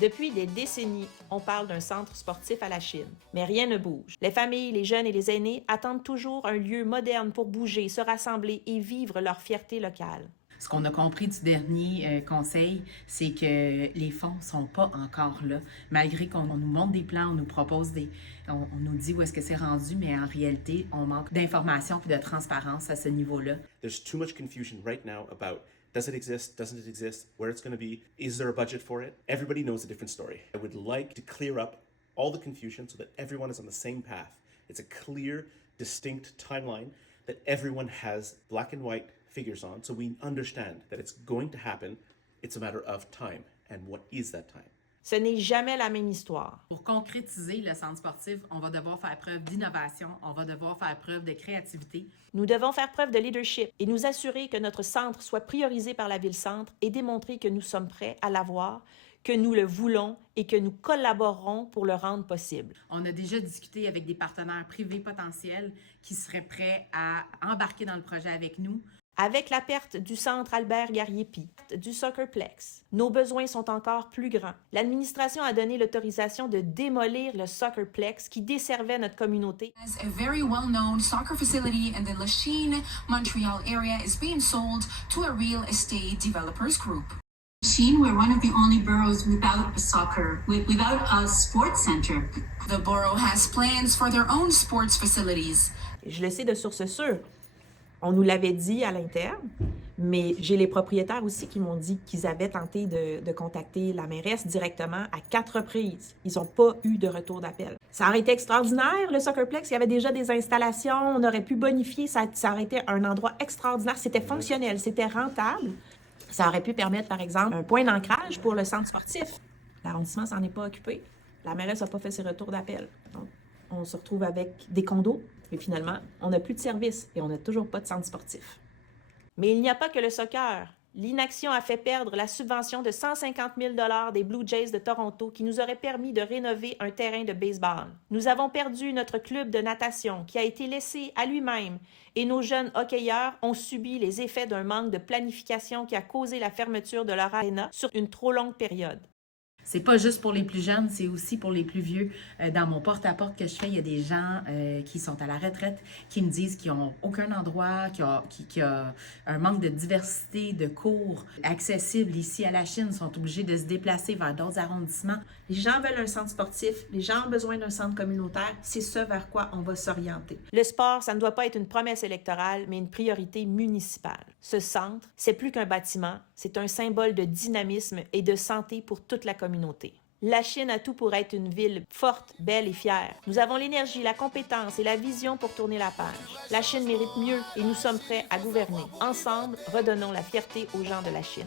Depuis des décennies, on parle d'un centre sportif à la Chine. Mais rien ne bouge. Les familles, les jeunes et les aînés attendent toujours un lieu moderne pour bouger, se rassembler et vivre leur fierté locale. Ce qu'on a compris du dernier conseil, c'est que les fonds ne sont pas encore là. Malgré qu'on nous montre des plans, on nous propose on nous dit où est-ce que c'est rendu, mais en réalité, on manque d'informations et de transparence à ce niveau-là. There's too much confusion right now about does it exist, doesn't it exist, where it's going to be, is there a budget for it? Everybody knows a different story. I would like to clear up all the confusion so that everyone is on the same path. It's a clear, distinct timeline that everyone has black and white figures on, so we understand that it's going to happen. It's a matter of time. And what is that time? Ce n'est jamais la même histoire. Pour concrétiser le centre sportif, on va devoir faire preuve d'innovation, on va devoir faire preuve de créativité. Nous devons faire preuve de leadership et nous assurer que notre centre soit priorisé par la Ville-Centre et démontrer que nous sommes prêts à l'avoir, que nous le voulons et que nous collaborerons pour le rendre possible. On a déjà discuté avec des partenaires privés potentiels qui seraient prêts à embarquer dans le projet avec nous. Avec la perte du centre Albert Gariepi, du Soccerplex, nos besoins sont encore plus grands. L'administration a donné l'autorisation de démolir le Soccerplex qui desservait notre communauté. As a very well-known soccer facility in the Lachine, Montreal area is being sold to a real estate developers group. Lachine, we're one of the only boroughs without a soccer, without a sports center. The borough has plans for their own sports facilities. Je le sais de source sûre. On nous l'avait dit à l'interne, mais j'ai les propriétaires aussi qui m'ont dit qu'ils avaient tenté de contacter la mairesse directement à 4 reprises. Ils n'ont pas eu de retour d'appel. Ça aurait été extraordinaire, le Soccerplex. Il y avait déjà des installations, on aurait pu bonifier, ça aurait été un endroit extraordinaire. C'était fonctionnel, c'était rentable. Ça aurait pu permettre, par exemple, un point d'ancrage pour le centre sportif. L'arrondissement s'en est pas occupé. La mairesse n'a pas fait ses retours d'appel. Donc, on se retrouve avec des condos. Mais finalement, on n'a plus de service et on n'a toujours pas de centre sportif. Mais il n'y a pas que le soccer. L'inaction a fait perdre la subvention de 150 000 $ des Blue Jays de Toronto qui nous aurait permis de rénover un terrain de baseball. Nous avons perdu notre club de natation qui a été laissé à lui-même et nos jeunes hockeyeurs ont subi les effets d'un manque de planification qui a causé la fermeture de leur aréna sur une trop longue période. C'est pas juste pour les plus jeunes, c'est aussi pour les plus vieux. Dans mon porte-à-porte que je fais, il y a des gens qui sont à la retraite qui me disent qu'ils n'ont aucun endroit, qu'il y a un manque de diversité de cours accessibles ici à la Chine. Ils sont obligés de se déplacer vers d'autres arrondissements. Les gens veulent un centre sportif, les gens ont besoin d'un centre communautaire. C'est ce vers quoi on va s'orienter. Le sport, ça ne doit pas être une promesse électorale, mais une priorité municipale. Ce centre, c'est plus qu'un bâtiment, c'est un symbole de dynamisme et de santé pour toute la communauté. La Chine a tout pour être une ville forte, belle et fière. Nous avons l'énergie, la compétence et la vision pour tourner la page. La Chine mérite mieux et nous sommes prêts à gouverner. Ensemble, redonnons la fierté aux gens de la Chine.